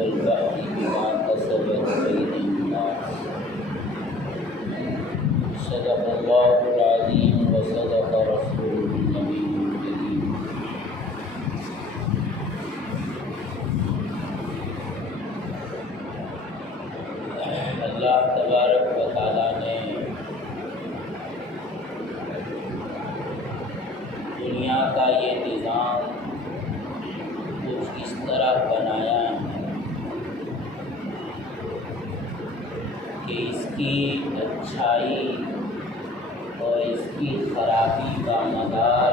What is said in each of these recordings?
والبحر بما كسبت أيدي الناس صدق الله العظيم وصدق رسوله النبي الكريم. اللہ تبارک و تعالیٰ نے دنیا کا یہ نظام کچھ اس طرح بنایا ہے کہ اس کی اچھائی اور اس کی خرابی کا مدار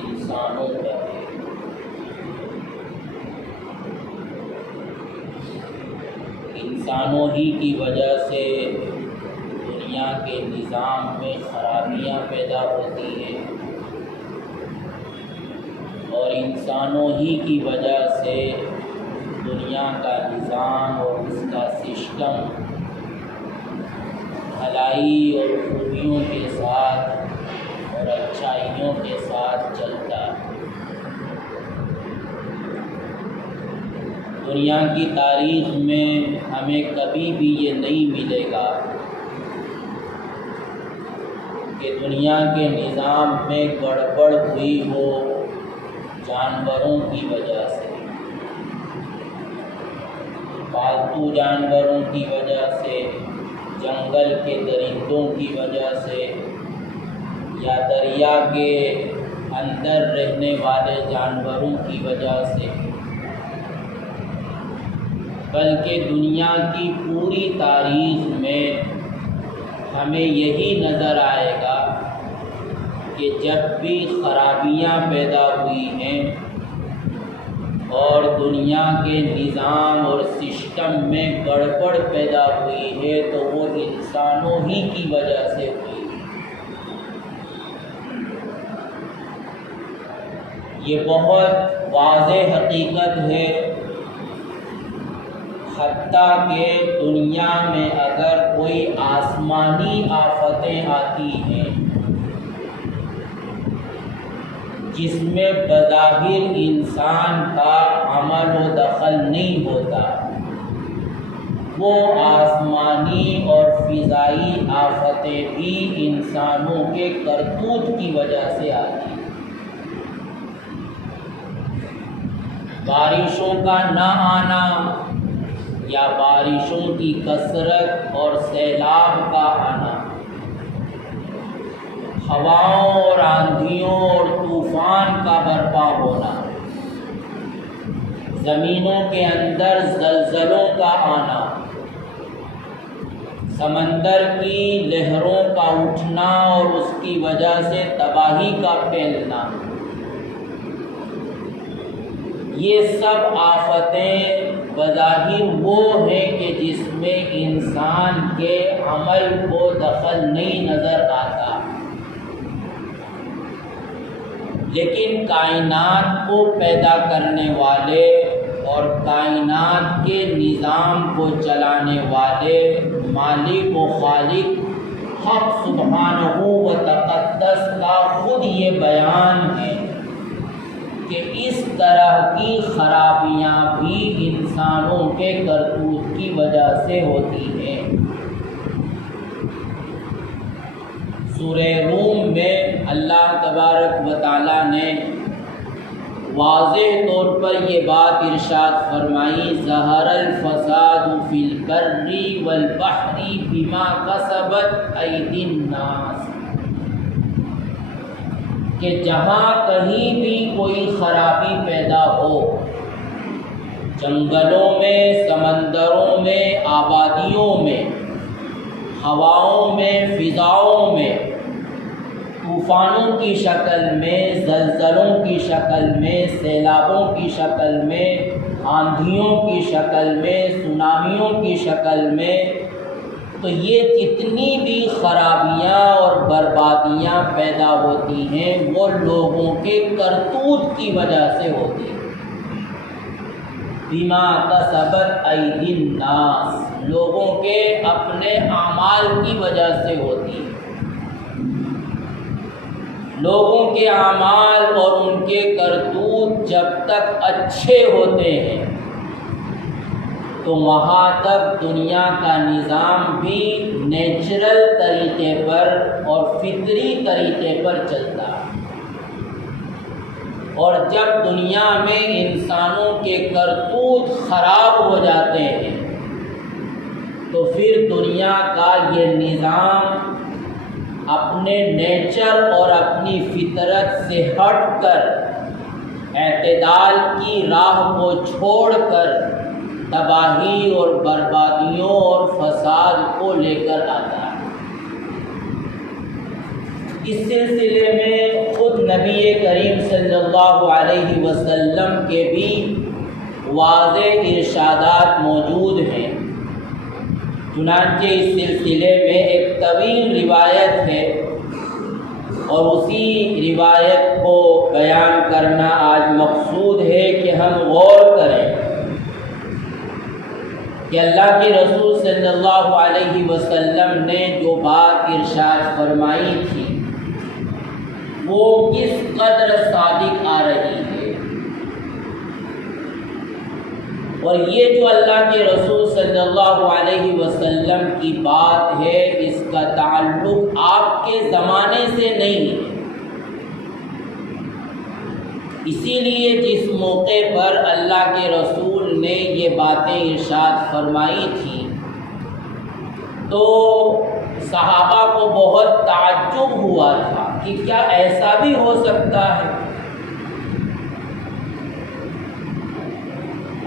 انسانوں پر ہے. انسانوں ہی کی وجہ سے دنیا کے نظام میں خرابیاں پیدا ہوتی ہیں اور انسانوں ہی کی وجہ سے دنیا کا نظام اور اس کا سسٹم بھلائی اور خوبیوں کے ساتھ اور اچھائیوں کے ساتھ چلتا ہے. دنیا کی تاریخ میں ہمیں کبھی بھی یہ نہیں ملے گا کہ دنیا کے نظام میں گڑبڑ ہوئی ہو جانوروں کی وجہ سے، پالتو جانوروں کی وجہ سے، جنگل کے درندوں کی وجہ سے یا دریا کے اندر رہنے والے جانوروں کی وجہ سے، بلکہ دنیا کی پوری تاریخ میں ہمیں یہی نظر آئے گا کہ جب بھی خرابیاں پیدا ہوئی ہیں اور دنیا کے نظام اور سسٹم میں گڑبڑ پیدا ہوئی ہے تو وہ انسانوں ہی کی وجہ سے ہوئی. یہ بہت واضح حقیقت ہے، حتیٰ کہ دنیا میں اگر کوئی آسمانی آفتیں آتی ہیں جس میں بظاہر انسان کا عمل و دخل نہیں ہوتا، وہ آسمانی اور فضائی آفتیں بھی انسانوں کے کرتوت کی وجہ سے آتی ہیں. بارشوں کا نہ آنا یا بارشوں کی کثرت اور سیلاب کا آنا، ہواؤں اور آندھیوں اور طوفان کا برپا ہونا، زمینوں کے اندر زلزلوں کا آنا، سمندر کی لہروں کا اٹھنا اور اس کی وجہ سے تباہی کا پھیلنا، یہ سب آفتیں بظاہر وہ ہیں کہ جس میں انسان کے عمل کو دخل نہیں نظر آتا، لیکن کائنات کو پیدا کرنے والے اور کائنات کے نظام کو چلانے والے مالک و خالق حق سبحانہ و تقدس کا خود یہ بیان ہے کہ اس طرح کی خرابیاں بھی انسانوں کے کرتوت کی وجہ سے ہوتی ہیں. سورہ روم میں اللہ تبارک و تعالیٰ نے واضح طور پر یہ بات ارشاد فرمائی، ظہر الفساد فی البر والبحر بما کسبت ایدی الناس، کہ جہاں کہیں بھی کوئی خرابی پیدا ہو، جنگلوں میں، سمندروں میں، آبادیوں میں، ہواؤں میں، فضاؤں میں، طوفانوں کی شکل میں، زلزلوں کی شکل میں، سیلابوں کی شکل میں، آندھیوں کی شکل میں، سونامیوں کی شکل میں، تو یہ جتنی بھی خرابیاں اور بربادیاں پیدا ہوتی ہیں وہ لوگوں کے کرتوت کی وجہ سے ہوتی ہیں. بما کسبت ایدی الناس، لوگوں کے اپنے اعمال کی وجہ سے ہوتی ہے. لوگوں کے اعمال اور ان کے کرتوت جب تک اچھے ہوتے ہیں تو وہاں تک دنیا کا نظام بھی نیچرل طریقے پر اور فطری طریقے پر چلتا ہے، اور جب دنیا میں انسانوں کے کرتوت خراب ہو جاتے ہیں تو پھر دنیا کا یہ نظام اپنے نیچر اور اپنی فطرت سے ہٹ کر اعتدال کی راہ کو چھوڑ کر تباہی اور بربادیوں اور فساد کو لے کر آتا ہے۔ اس سلسلے میں خود نبی کریم صلی اللہ علیہ وسلم کے بھی واضح ارشادات موجود ہیں۔ چنانچہ اس سلسلے میں ایک طویل روایت ہے اور اسی روایت کو بیان کرنا آج مقصود ہے کہ ہم غور کریں کہ اللہ کے رسول صلی اللہ علیہ وسلم نے جو بات ارشاد فرمائی تھی وہ کس قدر صادق آ رہی ہے، اور یہ جو اللہ کے رسول صلی اللہ علیہ وسلم کی بات ہے اس کا تعلق آپ کے زمانے سے نہیں ہے۔ اسی لیے جس موقع پر اللہ کے رسول نے یہ باتیں ارشاد فرمائی تھی تو صحابہ کو بہت تعجب ہوا تھا کہ کیا ایسا بھی ہو سکتا ہے۔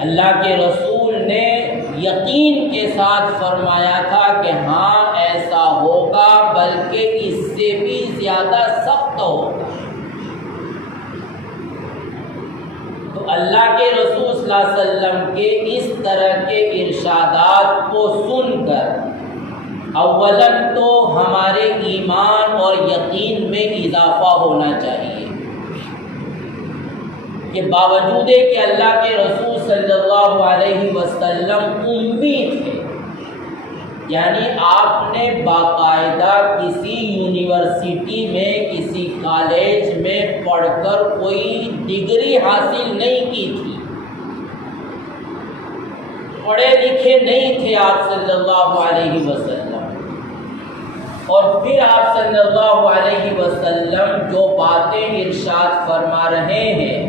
اللہ کے رسول نے یقین کے ساتھ فرمایا تھا کہ ہاں ایسا ہوگا، بلکہ اس سے بھی زیادہ سخت ہوگا۔ تو اللہ کے رسول صلی اللہ علیہ وسلم کے اس طرح کے ارشادات کو سن کر اولاً تو ہمارے ایمان اور یقین میں اضافہ ہونا چاہیے کہ باوجود کہ اللہ کے رسول صلی اللہ علیہ وسلم امی تھے، یعنی آپ نے باقاعدہ کسی یونیورسٹی میں کسی کالج میں پڑھ کر کوئی ڈگری حاصل نہیں کی تھی، پڑھے لکھے نہیں تھے آپ صلی اللہ علیہ وسلم، اور پھر آپ صلی اللہ علیہ وسلم جو باتیں ارشاد فرما رہے ہیں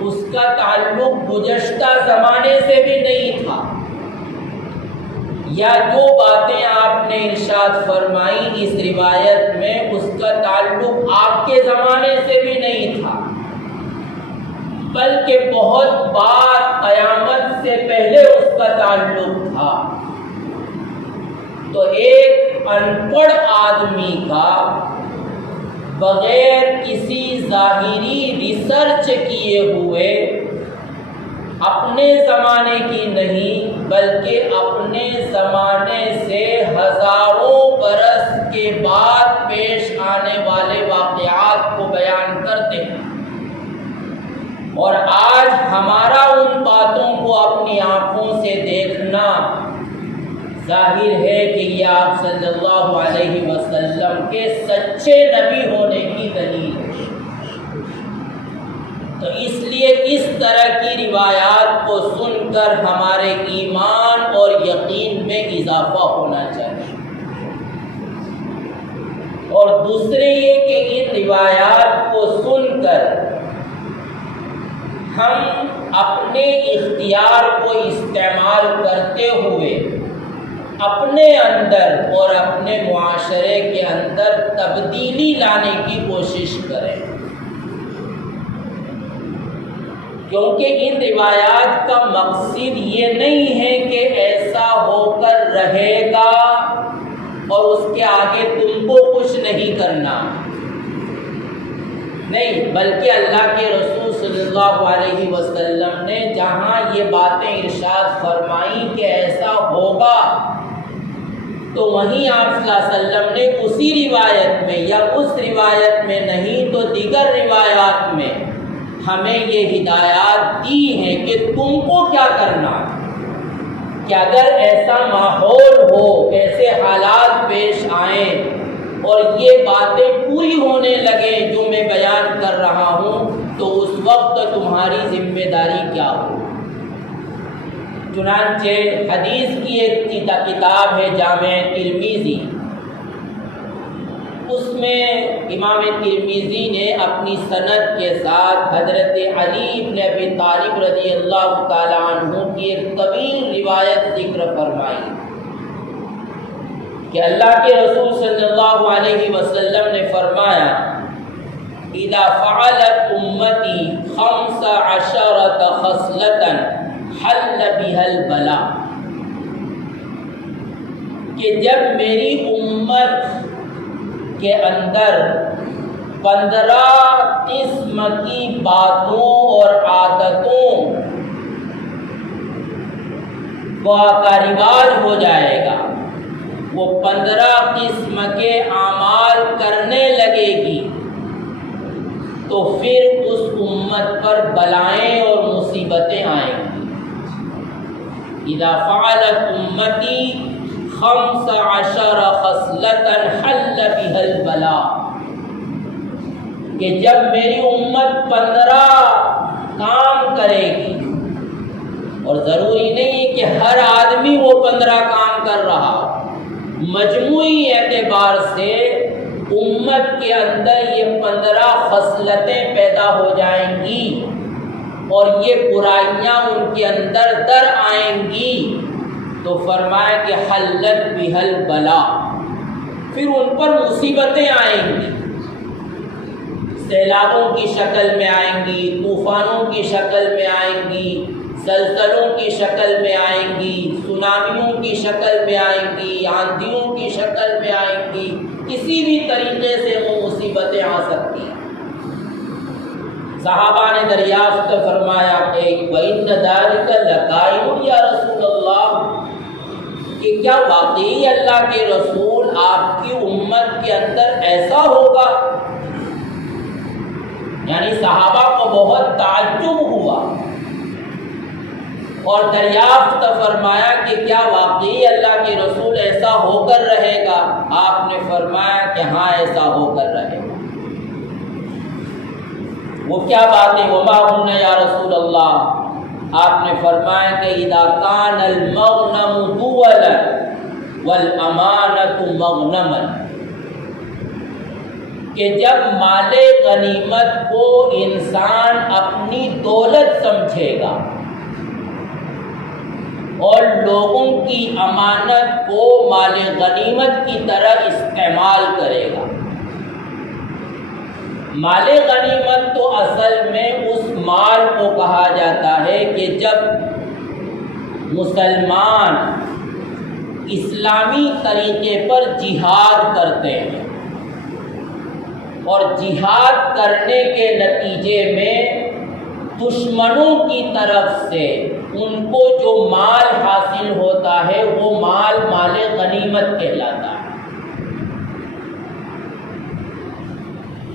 اس کا تعلق گزشتہ زمانے سے بھی نہیں تھا، یا جو باتیں آپ نے ارشاد فرمائی اس روایت میں اس کا تعلق آپ کے زمانے سے بھی نہیں تھا، بلکہ بہت بات قیامت سے پہلے اس کا تعلق تھا۔ تو ایک ان پڑھ آدمی کا بغیر کسی ظاہری ریسرچ کیے ہوئے اپنے زمانے کی نہیں بلکہ اپنے زمانے سے ہزاروں برس کے بعد پیش آنے والے واقعات کو بیان کرتے ہیں، اور آج ہمارا ان باتوں کو اپنی آنکھوں سے دیکھنا ظاہر ہے کہ یہ آپ صلی اللہ علیہ وسلم کے سچے نبی ہونے کی دلیل ہے۔ تو اس لیے اس طرح کی روایات کو سن کر ہمارے ایمان اور یقین میں اضافہ ہونا چاہیے، اور دوسرے یہ کہ ان روایات کو سن کر ہم اپنے اختیار کو استعمال کرتے ہوئے اپنے اندر اور اپنے معاشرے کے اندر تبدیلی لانے کی کوشش کریں، کیونکہ ان روایات کا مقصد یہ نہیں ہے کہ ایسا ہو کر رہے گا اور اس کے آگے تم کو کچھ نہیں کرنا، نہیں، بلکہ اللہ کے رسول صلی اللہ علیہ وسلم نے جہاں یہ باتیں ارشاد فرمائی کہ ایسا ہوگا تو وہیں آپ صلی اللہ علیہ وسلم نے اسی روایت میں یا اس روایت میں نہیں تو دیگر روایات میں ہمیں یہ ہدایات دی ہیں کہ تم کو کیا کرنا، کہ اگر ایسا ماحول ہو، ایسے حالات پیش آئیں اور یہ باتیں پوری ہونے لگیں جو میں بیان کر رہا ہوں تو اس وقت تمہاری ذمہ داری کیا ہو۔ چنانچہ حدیث کی ایک کتاب ہے جامع ترمذی، اس میں امام ترمذی نے اپنی سند کے ساتھ حضرت علی بن ابی طالب رضی اللہ تعالی عنہ کی ایک طویل روایت ذکر فرمائی کہ اللہ کے رسول صلی اللہ علیہ وسلم نے فرمایا اذا فعلت امتی 15 خصلة حل بها البلاء، کہ جب میری امت کے اندر 15 قسم کی باتوں اور عادتوں کا رواج ہو جائے گا، وہ 15 قسم کے اعمال کرنے لگے گی، تو پھر اس امت پر بلائیں اور مصیبتیں آئیں گی۔ اذا فعلت امتی 15 خصلة حل بها البلاء، کہ جب میری امت 15 کام کرے گی، اور ضروری نہیں کہ ہر آدمی وہ 15 کام کر رہا، مجموعی اعتبار سے امت کے اندر یہ 15 خصلتیں پیدا ہو جائیں گی اور یہ برائیاں ان کے اندر در آئیں گی، تو فرمایا کہ حلت بها البلاء، پھر ان پر مصیبتیں آئیں گی، سیلابوں کی شکل میں آئیں گی، طوفانوں کی شکل میں آئیں گی، زلزلوں کی شکل میں آئیں گی، سونامیوں کی شکل میں آئیں گی، آندھیوں کی شکل میں آئیں گی، کسی بھی طریقے سے وہ مصیبتیں آ سکتی ہیں۔ صحابہ نے دریافت فرمایا کہ وَإِنَّ ذَلِكَ لَقَائِمٌ یا رسول اللہ، کہ کیا واقعی اللہ کے رسول آپ کی امت کے اندر ایسا ہوگا؟ یعنی صحابہ کو بہت تعجب ہوا اور دریافت فرمایا کہ کیا واقعی اللہ کے رسول ایسا ہو کر رہے گا؟ آپ نے فرمایا کہ ہاں ایسا ہو کر رہے گا۔ وہ کیا باتیں؟ وما ہن یا رسول اللہ، آپ نے فرمایا کہ اذا کان المغنم دولا والامانۃ مغنما، کہ جب مال غنیمت کو انسان اپنی دولت سمجھے گا اور لوگوں کی امانت کو مال غنیمت کی طرح استعمال کرے گا۔ مال غنیمت تو اصل میں اس مال کو کہا جاتا ہے کہ جب مسلمان اسلامی طریقے پر جہاد کرتے ہیں اور جہاد کرنے کے نتیجے میں دشمنوں کی طرف سے ان کو جو مال حاصل ہوتا ہے وہ مال غنیمت کہلاتا ہے۔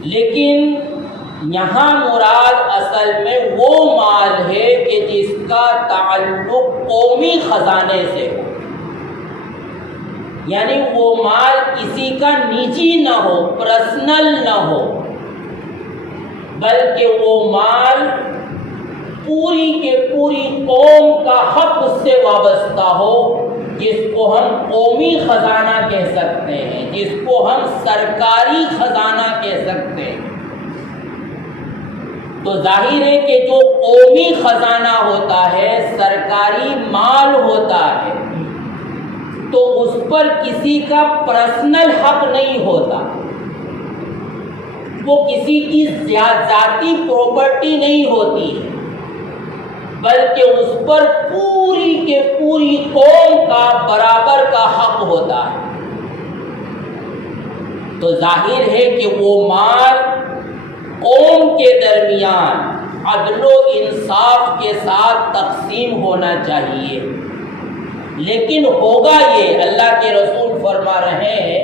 لیکن یہاں مراد اصل میں وہ مال ہے کہ جس کا تعلق قومی خزانے سے ہو، یعنی وہ مال کسی کا نجی نہ ہو، پرسنل نہ ہو، بلکہ وہ مال پوری کے پوری قوم کا حق اس سے وابستہ ہو، جس کو ہم قومی خزانہ کہہ سکتے ہیں، جس کو ہم سرکاری خزانہ کہہ سکتے ہیں۔ تو ظاہر ہے کہ جو قومی خزانہ ہوتا ہے، سرکاری مال ہوتا ہے، تو اس پر کسی کا پرسنل حق نہیں ہوتا، وہ کسی کی ذاتی پراپرٹی نہیں ہوتی ہے، بلکہ اس پر پوری کے پوری قوم کا برابر کا حق ہوتا ہے۔ تو ظاہر ہے کہ وہ مال قوم کے درمیان عدل و انصاف کے ساتھ تقسیم ہونا چاہیے، لیکن ہوگا یہ، اللہ کے رسول فرما رہے ہیں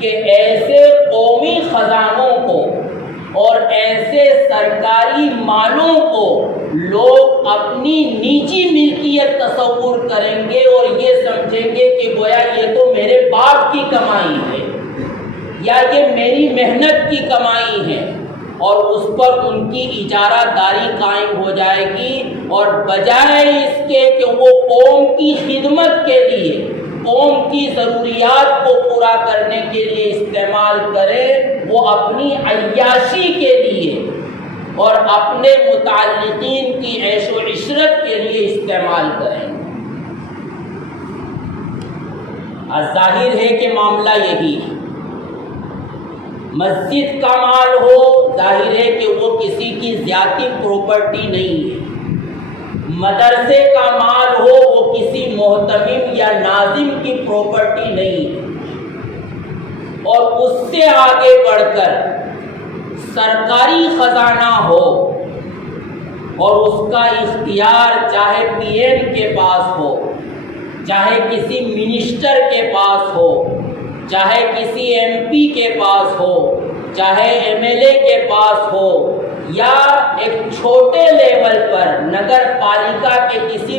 کہ ایسے قومی خزانوں کو اور ایسے سرکاری مالوں کو لوگ اپنی نجی ملکیت تصور کریں گے اور یہ سمجھیں گے کہ گویا یہ تو میرے باپ کی کمائی ہے یا یہ میری محنت کی کمائی ہے، اور اس پر ان کی اجارہ داری قائم ہو جائے گی، اور بجائے اس کے کہ وہ قوم کی خدمت کے لیے، قوم کی ضروریات کو پورا کرنے کے لیے استعمال کرے، وہ اپنی عیاشی کے لیے اور اپنے متعلقین کی عیش و عشرت کے لیے استعمال کریں۔ ظاہر ہے کہ معاملہ یہی ہے۔ مسجد کا مال ہو، ظاہر ہے کہ وہ کسی کی ذاتی پراپرٹی نہیں ہے۔ مدرسے کا مال ہو، وہ کسی محتمم یا ناظم کی پراپرٹی نہیں ہے۔ اور اس سے آگے بڑھ کر سرکاری خزانہ ہو اور اس کا اختیار چاہے پی ایم کے پاس ہو، چاہے کسی منسٹر کے پاس ہو، چاہے کسی ایم پی کے پاس ہو، چاہے ایم ایل اے کے پاس ہو، یا ایک چھوٹے لیول پر نگر پالیکا کے کسی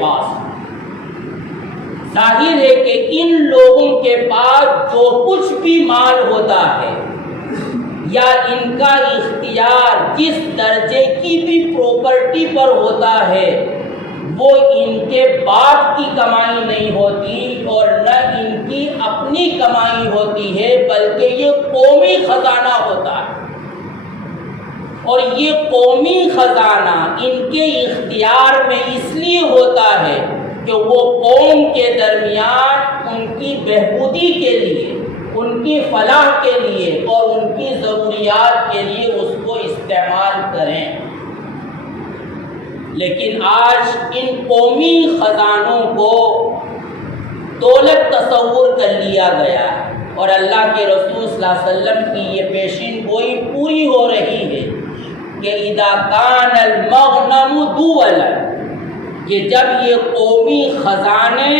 پاس ہو، ظاہر ہے کہ ان لوگوں کے پاس جو کچھ بھی مال ہوتا ہے یا ان کا اختیار جس درجے کی بھی پراپرٹی پر ہوتا ہے، وہ ان کے باپ کی کمائی نہیں ہوتی اور نہ ان کی اپنی کمائی ہوتی ہے، بلکہ یہ قومی خزانہ ہوتا ہے۔ اور یہ قومی خزانہ ان کے اختیار میں اس لیے ہوتا ہے کہ وہ قوم کے درمیان ان کی بہبودی کے لیے، ان کی فلاح کے لیے اور ان کی ضروریات کے لیے اس کو استعمال کریں۔ لیکن آج ان قومی خزانوں کو دولت تصور کر لیا گیا ہے، اور اللہ کے رسول صلی اللہ علیہ وسلم کی یہ پیشین گوئی پوری ہو رہی ہے کہ اذا کان المغنم دولا، کہ جب یہ قومی خزانے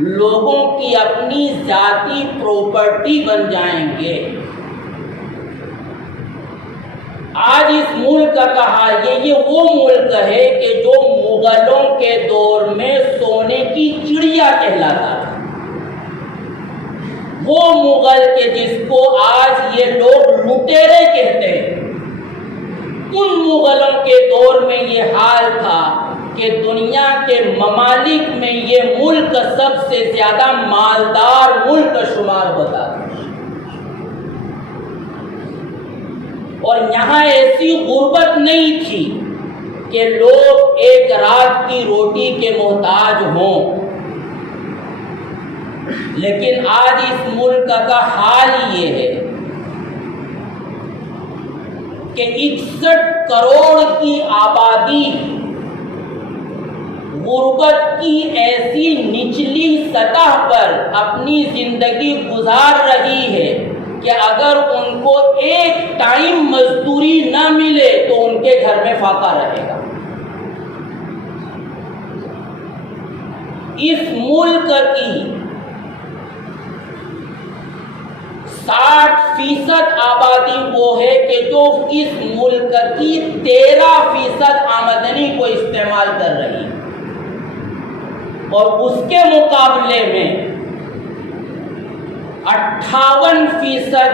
لوگوں کی اپنی ذاتی پراپرٹی بن جائیں گے۔ آج اس ملک کا حال یہ وہ ملک ہے کہ جو مغلوں کے دور میں سونے کی چڑیا کہلاتا تھا۔ وہ مغل کے جس کو آج یہ لوگ لٹیرے کہتے ہیں، ان مغلوں کے دور میں یہ حال تھا کہ دنیا کے ممالک میں یہ ملک سب سے زیادہ مالدار ملک شمار ہوتا تھا، اور یہاں ایسی غربت نہیں تھی کہ لوگ ایک رات کی روٹی کے محتاج ہوں۔ لیکن آج اس ملک کا حال یہ ہے کہ 61 کروڑ کی آبادی غربت کی ایسی نچلی سطح پر اپنی زندگی گزار رہی ہے کہ اگر ان کو ایک ٹائم مزدوری نہ ملے تو ان کے گھر میں فاقہ رہے گا۔ اس ملک کی 60% آبادی وہ ہے کہ جو اس ملک کی 13% آمدنی کو استعمال کر رہی ہے، اور اس کے مقابلے میں 58%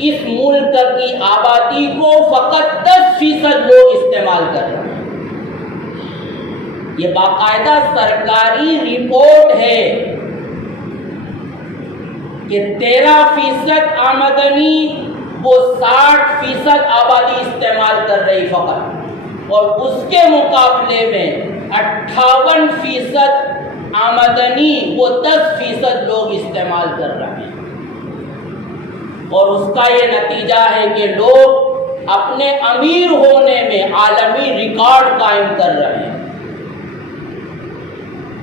اس ملک کی آبادی کو فقط 10% لوگ استعمال کر رہے ہیں۔ یہ باقاعدہ سرکاری رپورٹ ہے کہ 13% آمدنی وہ 60% آبادی استعمال کر رہی فقط، اور اس کے مقابلے میں 58% آمدنی وہ 10% لوگ استعمال کر رہے ہیں۔ اور اس کا یہ نتیجہ ہے کہ لوگ اپنے امیر ہونے میں عالمی ریکارڈ قائم کر رہے ہیں۔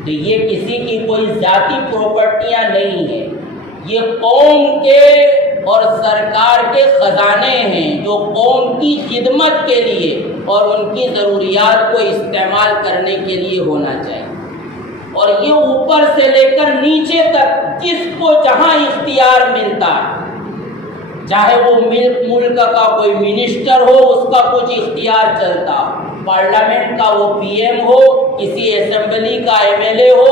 تو یہ کسی کی کوئی ذاتی پراپرٹیاں نہیں ہیں، یہ قوم کے اور سرکار کے خزانے ہیں جو قوم کی خدمت کے لیے اور ان کی ضروریات کو استعمال کرنے کے لیے ہونا چاہیے۔ اور یہ اوپر سے لے کر نیچے تک جس کو جہاں اختیار ملتا ہے، چاہے وہ ملک کا کوئی منسٹر ہو، اس کا کچھ اختیار چلتا ہو، پارلیمنٹ کا وہ پی ایم ہو، کسی اسمبلی کا ایم ایل اے ہو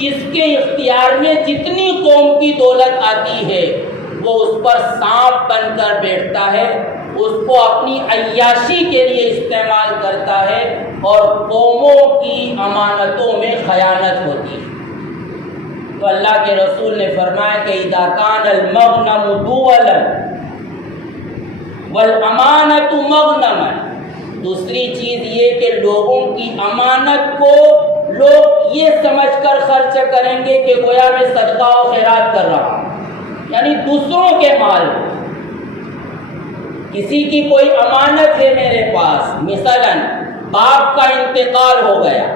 جس کے اختیار میں جتنی قوم کی دولت آتی ہے وہ اس پر سانپ بن کر بیٹھتا ہے اس کو اپنی عیاشی کے لیے استعمال کرتا ہے اور قوموں کی امانتوں میں خیانت ہوتی ہے۔ تو اللہ کے رسول نے فرمایا کہ اذا کان المغنم دولا والامانۃ مغنما، دوسری چیز یہ کہ لوگوں کی امانت کو لوگ یہ سمجھ کر خرچ کریں گے کہ گویا میں صدقہ و خیرات کر رہا ہوں، یعنی دوسروں کے مال، کسی کی کوئی امانت ہے میرے پاس، مثلا باپ کا انتقال ہو گیا،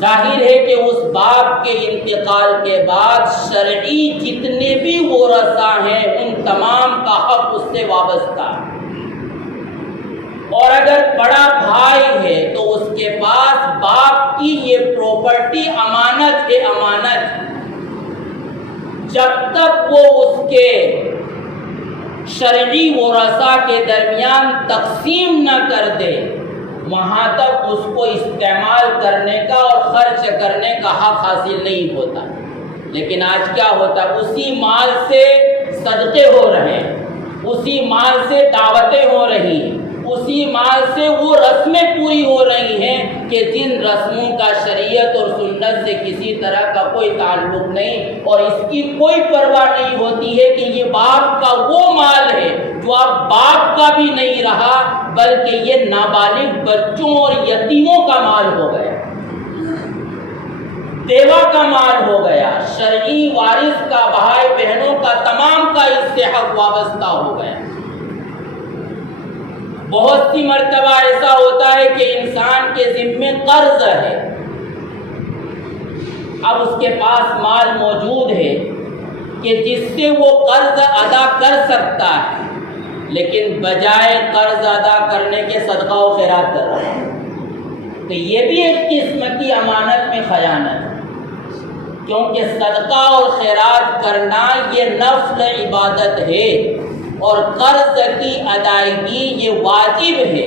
ظاہر ہے کہ اس باپ کے انتقال کے بعد شرعی جتنے بھی ورثاء ہیں ان تمام کا حق اس سے وابستہ ہے، اور اگر بڑا بھائی ہے تو اس کے پاس باپ کی یہ پراپرٹی امانت ہے، امانت، جب تک وہ اس کے شرعی ورثاء کے درمیان تقسیم نہ کر دے وہاں تک اس کو استعمال کرنے کا اور خرچ کرنے کا حق حاصل نہیں ہوتا۔ لیکن آج کیا ہوتا ہے، اسی مال سے صدقے ہو رہے ہیں، اسی مال سے دعوتیں ہو رہی ہیں، اسی مال سے وہ رسمیں پوری ہو رہی ہیں کہ جن رسموں کا شریعت اور سنت سے کسی طرح کا کوئی تعلق نہیں، اور اس کی کوئی پرواہ نہیں ہوتی ہے کہ یہ باپ کا وہ مال ہے جو اب باپ کا بھی نہیں رہا بلکہ یہ نابالغ بچوں اور یتیموں کا مال ہو گیا، دیوا کا مال ہو گیا، شرعی وارث کا، بھائی بہنوں کا، تمام کا اس سے حق وابستہ ہو گیا۔ بہت سی مرتبہ ایسا ہوتا ہے کہ انسان کے ذمے قرض ہے، اب اس کے پاس مال موجود ہے کہ جس سے وہ قرض ادا کر سکتا ہے، لیکن بجائے قرض ادا کرنے کے صدقہ و خیرات کر رہا ہے، تو یہ بھی ایک قسم کی امانت میں خیانت ہے، کیونکہ صدقہ اور خیرات کرنا یہ نفل عبادت ہے اور قرض کی ادائیگی یہ واجب ہے،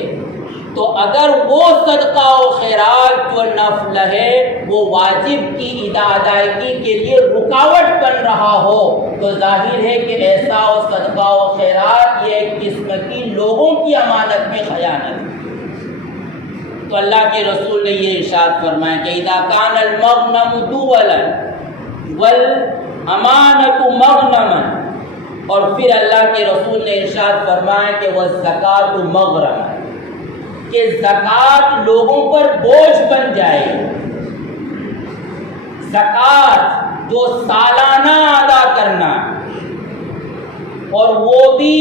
تو اگر وہ صدقہ و خیرات جو نفل ہے وہ واجب کی ادائیگی کے لیے رکاوٹ بن رہا ہو تو ظاہر ہے کہ ایسا و صدقہ و خیرات یہ ایک قسم کی لوگوں کی امانت میں خیانت ہے۔ تو اللہ کے رسول نے یہ ارشاد فرمایا کہ اذا کان المغنم دولا والامانۃ مغنما، اور پھر اللہ کے رسول نے ارشاد فرمایا کہ والزکوٰۃ مغرما، کہ زکوٰۃ لوگوں پر بوجھ بن جائے، زکوٰۃ جو سالانہ ادا کرنا، اور وہ بھی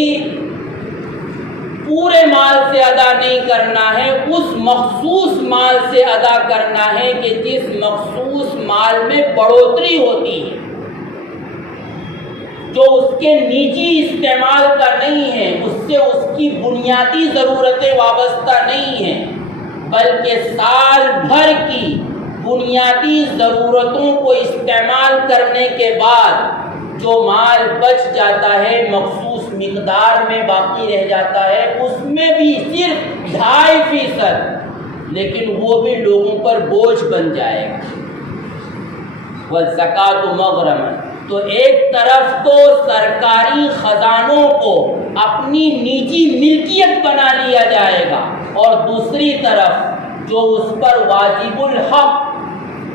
پورے مال سے ادا نہیں کرنا ہے، اس مخصوص مال سے ادا کرنا ہے کہ جس مخصوص مال میں بڑھوتری ہوتی ہے، جو اس کے نجی استعمال کا نہیں ہے، اس سے اس کی بنیادی ضرورتیں وابستہ نہیں ہیں، بلکہ سال بھر کی بنیادی ضرورتوں کو استعمال کرنے کے بعد جو مال بچ جاتا ہے مخصوص مقدار میں باقی رہ جاتا ہے، اس میں بھی صرف 2.5%، لیکن وہ بھی لوگوں پر بوجھ بن جائے گا۔ والزکوٰۃ مغرما، تو ایک طرف تو سرکاری خزانوں کو اپنی نجی ملکیت بنا لیا جائے گا، اور دوسری طرف جو اس پر واجب الحق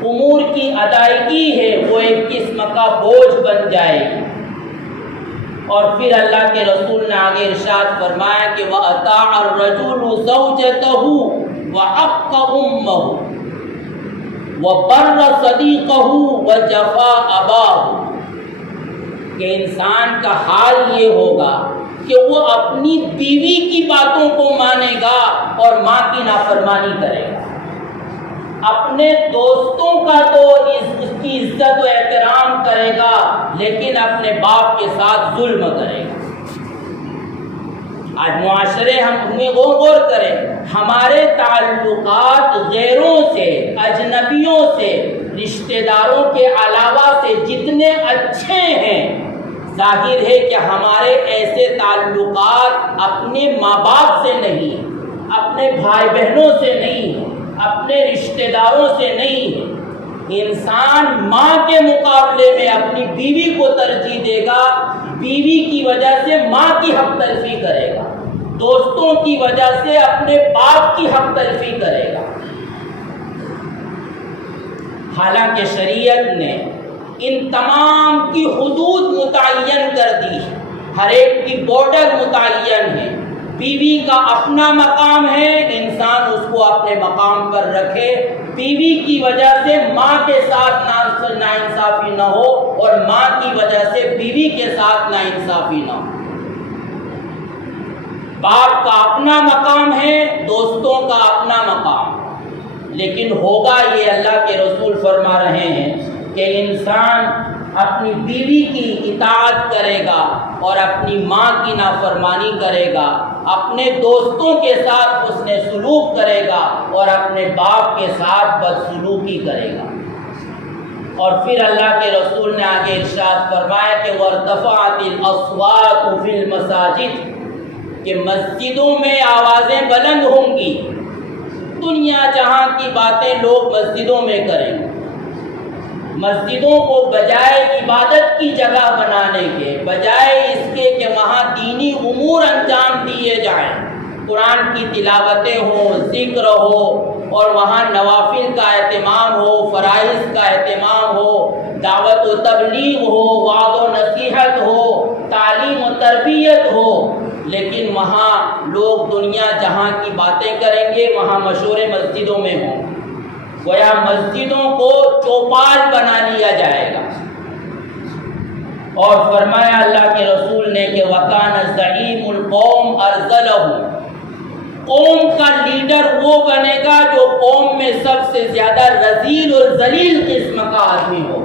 امور کی ادائیگی ہے وہ ایک قسم کا بوجھ بن جائے گی۔ اور پھر اللہ کے رسول نے آگے ارشاد فرمایا کہ وَأَطَاعَ الرَّجُلُ زَوْجَتَهُ وَعَقَّ أُمَّهُ وَبَرَّ صَدِيقَهُ وَجَفَا أَبَاهُ، کہ انسان کا حال یہ ہوگا کہ وہ اپنی بیوی کی باتوں کو مانے گا اور ماں کی نافرمانی کرے گا، اپنے دوستوں کا تو اس کی عزت و احترام کرے گا لیکن اپنے باپ کے ساتھ ظلم کرے گا۔ آج معاشرے ہم غور کریں، ہمارے تعلقات غیروں سے، اجنبیوں سے، رشتہ داروں کے علاوہ سے جتنے اچھے ہیں، ظاہر ہے کہ ہمارے ایسے تعلقات اپنے ماں باپ سے نہیں، اپنے بھائی بہنوں سے نہیں، اپنے رشتہ داروں سے نہیں۔ انسان ماں کے مقابلے میں اپنی بیوی کو ترجیح دے گا، بیوی کی وجہ سے ماں کی حق تلفی کرے گا، دوستوں کی وجہ سے اپنے باپ کی حق تلفی کرے گا۔ حالانکہ شریعت نے ان تمام کی حدود متعین کر دی، ہر ایک کی بارڈر متعین ہے۔ بیوی کا اپنا مقام ہے، انسان اس کو اپنے مقام پر رکھے۔ بیوی کی وجہ سے ماں کے ساتھ ناانصافی نہ ہو اور ماں کی وجہ سے بیوی کے ساتھ ناانصافی نہ ہو۔ باپ کا اپنا مقام ہے، دوستوں کا اپنا مقام، لیکن ہوگا یہ اللہ کے رسول فرما رہے ہیں کہ انسان اپنی بیوی کی اطاعت کرے گا اور اپنی ماں کی نافرمانی کرے گا، اپنے دوستوں کے ساتھ حسن سلوک کرے گا اور اپنے باپ کے ساتھ بدسلوکی کرے گا۔ اور پھر اللہ کے رسول نے آگے ارشاد فرمایا کہ وَارْتَفَعَتِ الْأَصْوَاتُ فِي الْمَسَاجِدِ، کہ مسجدوں میں آوازیں بلند ہوں گی۔ دنیا جہاں کی باتیں لوگ مسجدوں میں کریں گے، مسجدوں کو بجائے عبادت کی جگہ بنانے کے، بجائے اس کے کہ وہاں دینی امور انجام دیے جائیں، قرآن کی تلاوتیں ہوں، ذکر ہو اور وہاں نوافل کا اہتمام ہو، فرائض کا اہتمام ہو، دعوت و تبلیغ ہو، وعظ و نصیحت ہو، تعلیم و تربیت ہو، لیکن وہاں لوگ دنیا جہاں کی باتیں کریں گے، وہاں مشورے مسجدوں میں ہوں، گویا مسجدوں کو چوپال بنا لیا جائے گا۔ اور فرمایا اللہ کے رسول نے کہ وَكَانَ زَعِيمُ الْقَوْمِ أَرْذَلَهُمْ، قوم کا لیڈر وہ بنے گا جو قوم میں سب سے زیادہ رذیل اور ذلیل قسم کا آدمی ہو۔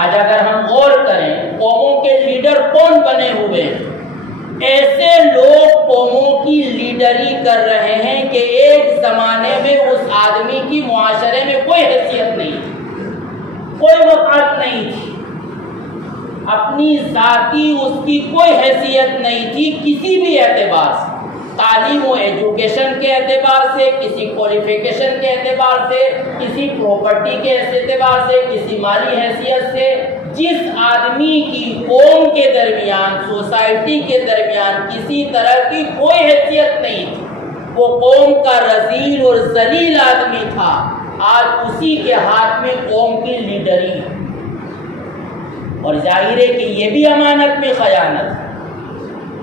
آج اگر ہم غور کریں قوموں کے لیڈر کون بنے ہوئے ہیں، ایسے لوگ قوموں کی لیڈری کر رہے ہیں کہ ایک زمانے میں اس آدمی کی معاشرے میں کوئی حیثیت نہیں تھی، کوئی وقعت نہیں تھی، اپنی ذاتی اس کی کوئی حیثیت نہیں تھی کسی بھی اعتبار سے، تعلیم و ایجوکیشن کے اعتبار سے، کسی کوالیفیکیشن کے اعتبار سے، کسی پراپرٹی کے اعتبار سے، کسی مالی حیثیت سے۔ جس آدمی کی قوم کے درمیان، سوسائٹی کے درمیان کسی طرح کی کوئی حیثیت نہیں تھی، وہ قوم کا رذیل اور ذلیل آدمی تھا، آج اسی کے ہاتھ میں قوم کی لیڈری ہے۔ اور ظاہر ہے کہ یہ بھی امانت میں خیانت ہے،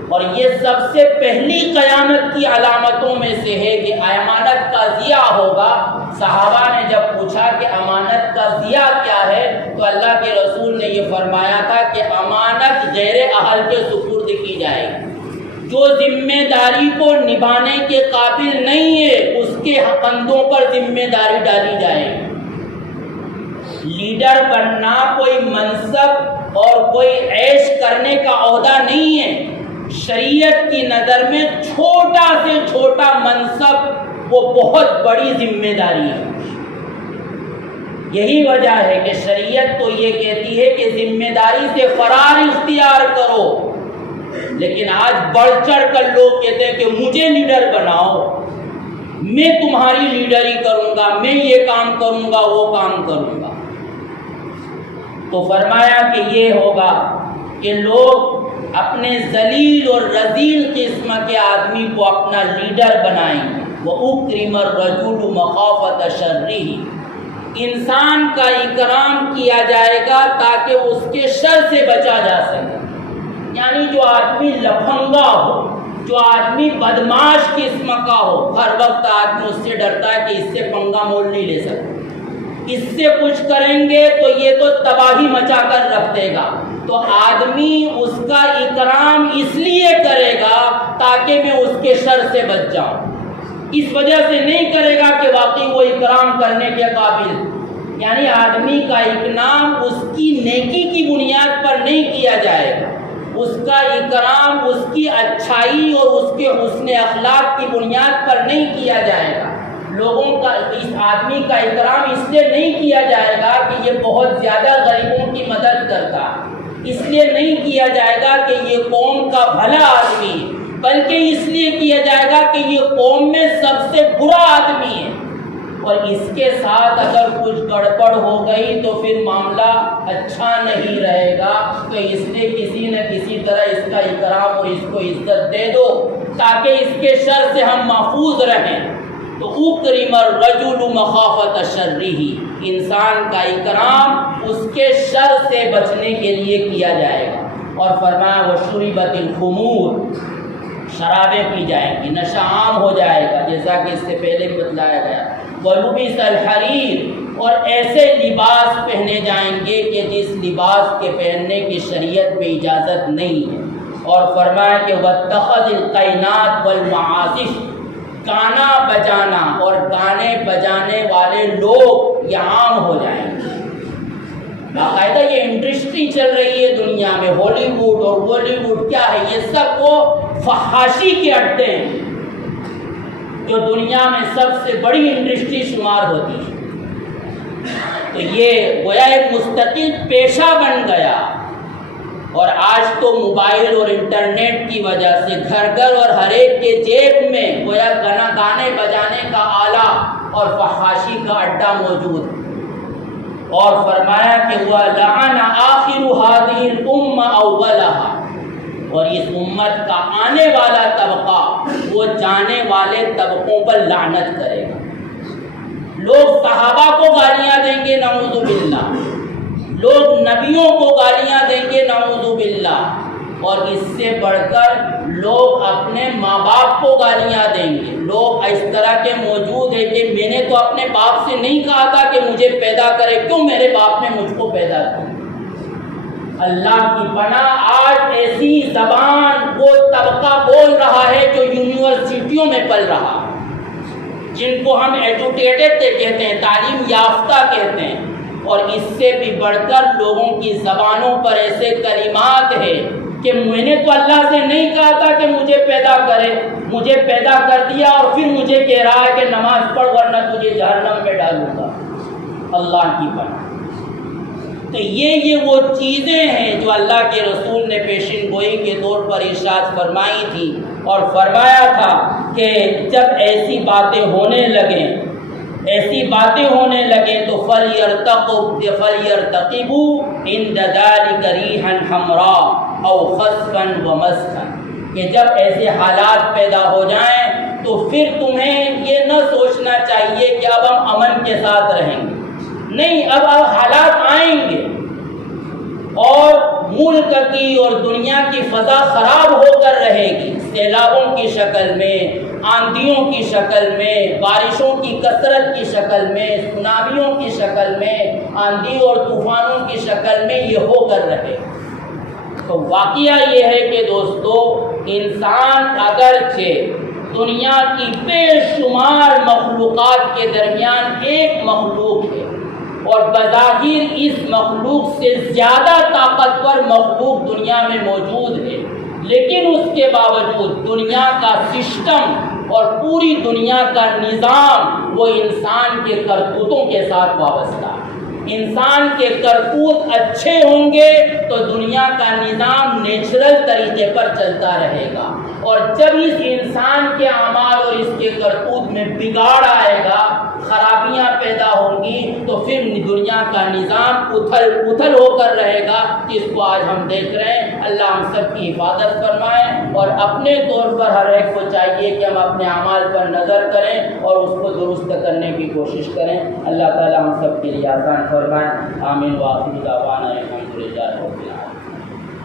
اور یہ سب سے پہلی قیامت کی علامتوں میں سے ہے کہ امانت کا ضیاع ہوگا۔ صحابہ نے جب پوچھا کہ امانت کا ضیاع کیا ہے تو اللہ کے رسول نے یہ فرمایا تھا کہ امانت غیر اہل کے سپرد کی جائے گی، جو ذمہ داری کو نبھانے کے قابل نہیں ہے اس کے کندھوں پر ذمہ داری ڈالی جائے گی۔ لیڈر بننا کوئی منصب اور کوئی عیش کرنے کا عہدہ نہیں ہے، شریعت کی نظر میں چھوٹا سے چھوٹا منصب وہ بہت بڑی ذمہ داری ہے۔ یہی وجہ ہے کہ شریعت تو یہ کہتی ہے کہ ذمہ داری سے فرار اختیار کرو، لیکن آج بڑھ چڑھ کر لوگ کہتے ہیں کہ مجھے لیڈر بناؤ، میں تمہاری لیڈری کروں گا، میں یہ کام کروں گا، وہ کام کروں گا۔ تو فرمایا کہ یہ ہوگا کہ لوگ اپنے ذلیل اور رذیل قسم کے آدمی کو اپنا لیڈر بنائیں گے۔ وَأُكْرِمَ الرَّجُلُ مَخَافَةَ شَرِّهِ، انسان کا اکرام کیا جائے گا تاکہ اس کے شر سے بچا جا سکے۔ یعنی جو آدمی لفنگا ہو، جو آدمی بدماش قسم کا ہو، ہر وقت آدمی اس سے ڈرتا ہے کہ اس سے پنگا مول نہیں لے سکتا، اس سے کچھ کریں گے تو یہ تو تباہی مچا کر رکھ دے گا، تو آدمی اس کا اکرام اس لیے کرے گا تاکہ میں اس کے شر سے بچ جاؤں، اس وجہ سے نہیں کرے گا کہ واقعی وہ اکرام کرنے کے قابل۔ یعنی آدمی کا اکرام اس کی نیکی کی بنیاد پر نہیں کیا جائے گا، اس کا اکرام اس کی اچھائی اور اس کے حسن اخلاق کی بنیاد پر نہیں کیا جائے گا۔ لوگوں کا اس آدمی کا اکرام اس لیے نہیں کیا جائے گا کہ یہ بہت زیادہ غریبوں کی مدد کرتا ہے، اس لیے نہیں کیا جائے گا کہ یہ قوم کا بھلا آدمی ہے، بلکہ اس لیے کیا جائے گا کہ یہ قوم میں سب سے برا آدمی ہے، اور اس کے ساتھ اگر کچھ گڑبڑ ہو گئی تو پھر معاملہ اچھا نہیں رہے گا. تو اس لیے کسی نہ کسی طرح اس کا اکرام اور اس کو عزت دے دو تاکہ اس کے شر سے ہم محفوظ رہیں. تو اکرم الرجل مخافۃ شرہ، انسان کا اکرام اس کے شر سے بچنے کے لیے کیا جائے گا. اور فرمایا وشربت الخمور، شرابیں پی جائیں گی، نشہ عام ہو جائے گا جیسا کہ اس سے پہلے بھی بتلایا گیا. ولبس الحریر، اور ایسے لباس پہنے جائیں گے کہ جس لباس کے پہننے کی شریعت میں اجازت نہیں ہے. اور فرمایا کہ واتخذ القینات والمعازف، گانا بجانا اور گانے بجانے والے لوگ یہ عام ہو جائیں گے. باقاعدہ یہ انڈسٹری چل رہی ہے دنیا میں، ہالی ووڈ اور بالی ووڈ کیا ہے، یہ سب وہ فحاشی کے اڈے ہیں جو دنیا میں سب سے بڑی انڈسٹری شمار ہوتی ہے. تو یہ گویا ایک مستقل پیشہ بن گیا. اور آج تو موبائل اور انٹرنیٹ کی وجہ سے گھر گھر اور ہر ایک کے جیب میں گویا گانے بجانے کا آلہ اور فحاشی کا اڈا موجود ہے. اور فرمایا کہ وَلَعَنَ آخِرُ هَذِهِ الْأُمَّةِ أَوَّلَهَا، اور اس امت کا آنے والا طبقہ وہ جانے والے طبقوں پر لعنت کرے گا. لوگ صحابہ کو گالیاں دیں گے نعوذ باللہ، لوگ نبیوں کو گالیاں دیں گے نعوذ باللہ، اور اس سے بڑھ کر لوگ اپنے ماں باپ کو گالیاں دیں گے. لوگ اس طرح کے موجود ہیں کہ میں نے تو اپنے باپ سے نہیں کہا تھا کہ مجھے پیدا کرے، کیوں میرے باپ نے مجھ کو پیدا کیا. اللہ کی پناہ، آج ایسی زبان وہ طبقہ بول رہا ہے جو یونیورسٹیوں میں پل رہا ہے، جن کو ہم ایجوکیٹڈ کہتے ہیں، تعلیم یافتہ کہتے ہیں. اور اس سے بھی بڑھ کر لوگوں کی زبانوں پر ایسے کلمات ہیں کہ میں نے تو اللہ سے نہیں کہا تھا کہ مجھے پیدا کرے، مجھے پیدا کر دیا اور پھر مجھے کہہ رہا ہے کہ نماز پڑھ ورنہ تجھے جہنم میں ڈالوں گا. اللہ کی پناہ. تو یہ وہ چیزیں ہیں جو اللہ کے رسول نے پیشن گوئی کے طور پر ارشاد فرمائی تھی. اور فرمایا تھا کہ جب ایسی باتیں ہونے لگیں تو فَلْيَرْتَقِبُوا عِنْدَ ذَلِكَ رِيحًا حَمْرَاءَ أَوْ خَسْفًا وَمَسْكًا، کہ جب ایسے حالات پیدا ہو جائیں تو پھر تمہیں یہ نہ سوچنا چاہیے کہ اب ہم امن کے ساتھ رہیں گے. نہیں، اب حالات آئیں گے اور ملک کی اور دنیا کی فضا خراب ہو کر رہے گی، سیلابوں کی شکل میں، آندھیوں کی شکل میں، بارشوں کی کثرت کی شکل میں، سونامیوں کی شکل میں، آندھی اور طوفانوں کی شکل میں یہ ہو کر رہے. تو واقعہ یہ ہے کہ دوستو، انسان اگرچہ دنیا کی بے شمار مخلوقات کے درمیان ایک مخلوق ہے اور بظاہر اس مخلوق سے زیادہ طاقتور مخلوق دنیا میں موجود ہے، لیکن اس کے باوجود دنیا کا سسٹم اور پوری دنیا کا نظام وہ انسان کے کرتوتوں کے ساتھ وابستہ ہے. انسان کے کرتوت اچھے ہوں گے تو دنیا کا نظام نیچرل طریقے پر چلتا رہے گا، اور جب اس انسان کے اعمال اور اس کے کرتوت میں بگاڑ آئے گا، خرابیاں پیدا ہوں گی، تو پھر دنیا کا نظام اتھل ہو کر رہے گا، جس کو آج ہم دیکھ رہے ہیں. اللہ ہم سب کی حفاظت فرمائے، اور اپنے طور پر ہر ایک کو چاہیے کہ ہم اپنے اعمال پر نظر کریں اور اس کو درست کرنے کی کوشش کریں. اللہ تعالی ہم سب کے لیے آسان فرمائے. آمین. وآخر دعوانا الحمدللہ رب العالمین.